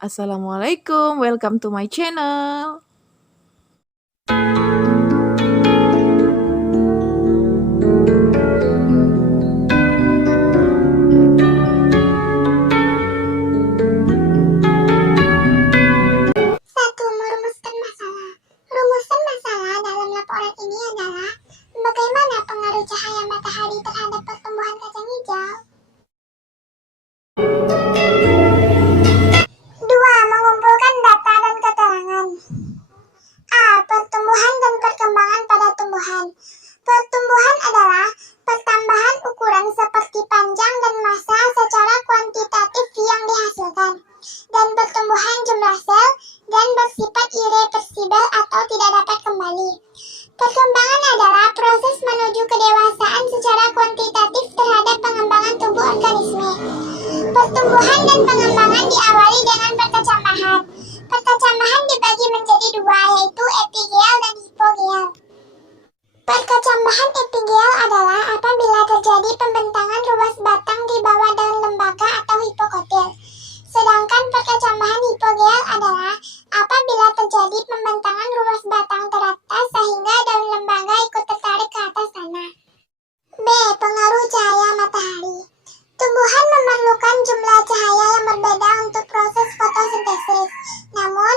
Assalamualaikum, welcome to my channel. Satu, merumuskan masalah. Rumusan masalah dalam laporan ini adalah bagaimana pengaruh cahaya matahari terhadap pertumbuhan kacang hijau. 2. Mengumpulkan data dan keterangan. A. Pertumbuhan dan perkembangan pada tumbuhan. Pertumbuhan adalah pertambahan ukuran seperti panjang dan massa secara kuantitatif yang dihasilkan, dan pertumbuhan jumlah sel dan bersifat irreversibel atau tidak dapat kembali. Perkembangan adalah proses menuju kedewasaan secara kuantitatif terhadap pengembangan tubuh organisme. Pertumbuhan dan pengembangan diawali dengan perkecambahan. Perkecambahan dibagi menjadi dua, yaitu epigeal dan hipogeal. Perkecambahan epigeal adalah apabila terjadi pembentangan ruas batang di bawah daun lembaga atau hipokotil. Sedangkan perkecambahan hipogeal adalah apabila terjadi pembentangan ruas batang teratas sehingga daun lembaga ikut tertarik ke atas tanah. B. Pengaruh cahaya matahari. Tumbuhan memerlukan jumlah cahaya yang berbeda untuk proses fotosintesis. Namun,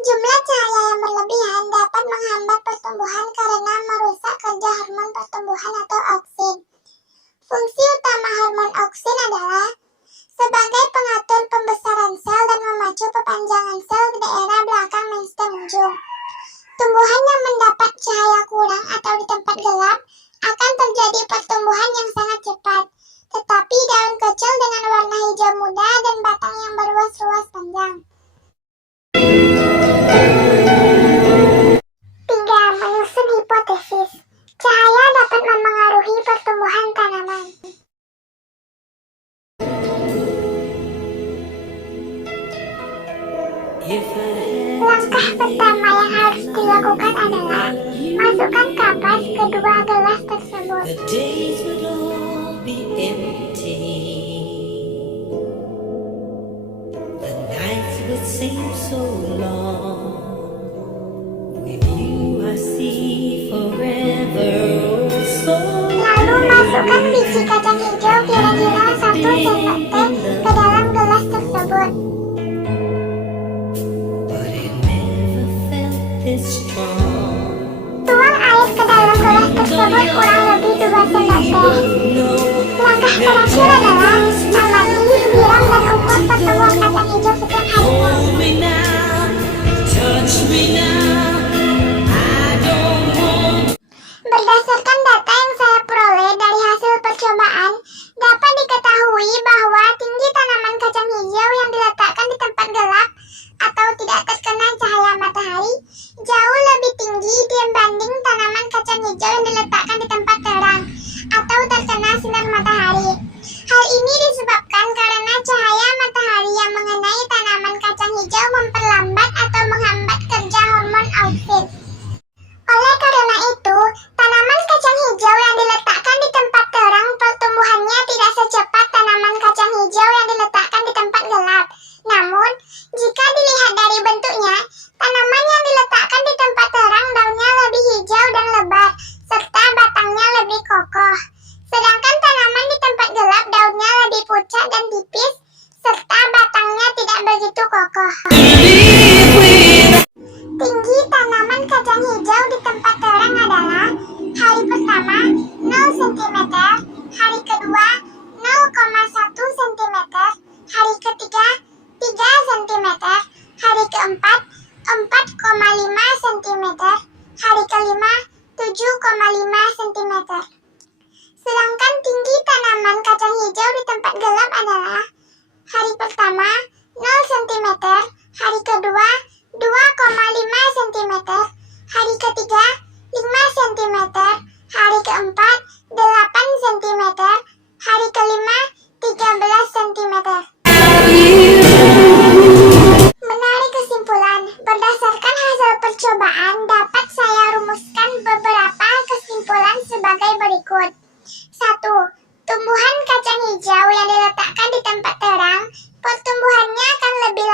jumlah cahaya yang berlebihan dapat menghambat pertumbuhan karena merusak kerja hormon pertumbuhan atau auksin. Fungsi utama hormon auksin adalah sebagai pengatur pembesaran sel dan memacu perpanjangan sel di daerah belakang mainstem ujung. Tumbuhan yang mendapat cahaya kurang atau di tempat gelap akan terjadi pertumbuhan yang sangat cepat, tetapi daun kecil dengan warna hijau muda dan batang yang berruas-ruas panjang. 3. Menyusun hipotesis. Cahaya dapat memengaruhi pertumbuhan tanaman. Langkah pertama yang harus dilakukan adalah masukkan kapas ke dua gelas tersebut. The days would all be empty. The nights would seem so long. With you I see forever oh so. Lalu masukkan biji kacang hijau kira-kira 1 sendok teh ke dalam gelas tersebut. But it never felt this strong. Tuang air ke dalam gelas tersebut kurang lebih 2 sendok teh. Langkah terakhir adalah amati, siram, dan ukur pertumbuhan kacang hijau setiap harinya. Hold me now, touch me now. I don't want. Berdasarkan data yang saya peroleh dari hasil percobaan, dapat diketahui bahwa tinggi tanaman kacang hijau yang diletakkan di tempat gelap atau tidak terkena cahaya matahari jauh lebih tinggi dibanding tanaman kacang hijau yang diletakkan di tempat terang atau terkena sinar matahari. Hal ini disebabkan karena cahaya matahari yang mengenai tanaman kacang hijau memperlambat atau menghambat kerja hormon auksin. Oleh karena itu, tanaman kacang hijau yang diletakkan di tempat terang pertumbuhannya tidak secepat tanaman kacang hijau yang diletakkan di tempat gelap. Namun, jika dilihat dari bentuknya, tanaman yang diletakkan di tempat terang daunnya lebih hijau dan lebat, serta batangnya lebih kokoh. Sedangkan tanaman di tempat gelap daunnya lebih pucat dan tipis, serta batangnya tidak begitu kokoh. Tinggi tanaman kacang hijau di tempat terang adalah hari pertama 0 cm, hari kedua 0,1 cm, hari ketiga 3 cm, hari keempat 4,5 cm, hari kelima 7,5 cm. Sedangkan tinggi tanaman kacang hijau di tempat gelap adalah hari pertama 0 cm, hari kedua 2,5 cm, hari ketiga 5 cm, hari keempat 8 cm, hari kelima 13 cm. Menarik kesimpulan, berdasarkan hasil percobaan dapat saya rumuskan beberapa kesimpulan sebagai berikut. 1. Tumbuhan kacang hijau yang diletakkan di tempat terang, pertumbuhannya akan lebih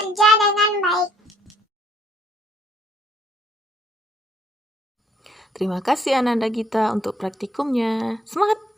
bekerja dengan baik. Terima kasih Ananda Gita untuk praktikumnya. Semangat!